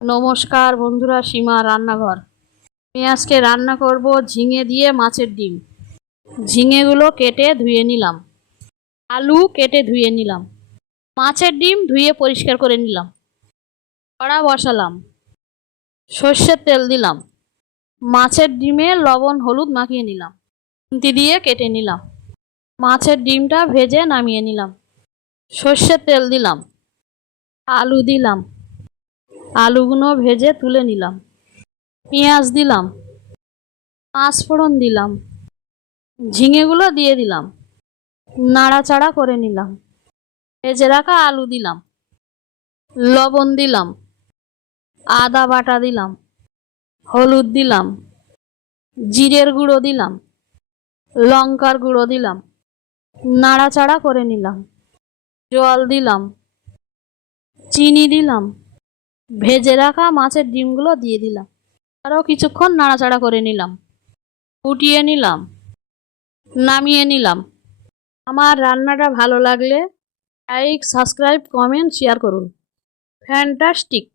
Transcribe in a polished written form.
নমস্কার বন্ধুরা, সীমা রান্নাঘর। আমি আজকে রান্না করব ঝিঙে দিয়ে মাছের ডিম। ঝিঙেগুলো কেটে ধুয়ে নিলাম, আলু কেটে ধুয়ে নিলাম, মাছের ডিম ধুয়ে পরিষ্কার করে নিলাম। কড়া বসালাম, সর্ষের তেল দিলাম, মাছের ডিমে লবণ হলুদ মাখিয়ে নিলাম, খুন্তি দিয়ে কেটে নিলাম। মাছের ডিমটা ভেজে নামিয়ে নিলাম। সর্ষের তেল দিলাম, আলু দিলাম, আলুগুলো ভেজে তুলে নিলাম। পেঁয়াজ দিলাম, পাঁচফোড়ন দিলাম, ঝিঙেগুলো দিয়ে দিলাম, নাড়াচাড়া করে নিলাম। ভেজে রাখা আলু দিলাম, লবণ দিলাম, আদা বাটা দিলাম, হলুদ দিলাম, জিরের গুঁড়ো দিলাম, লঙ্কার গুঁড়ো দিলাম, নাড়াচাড়া করে নিলাম। জল দিলাম, চিনি দিলাম, ভেজে রাখা মাছের ডিমগুলো দিয়ে দিলাম। আরও কিছুক্ষণ নাড়াচাড়া করে নিলাম, ফুটিয়ে নিলাম, নামিয়ে নিলাম। আমার রান্নাটা ভালো লাগলে লাইক, সাবস্ক্রাইব, কমেন্ট, শেয়ার করুন। ফ্যান্টাস্টিক।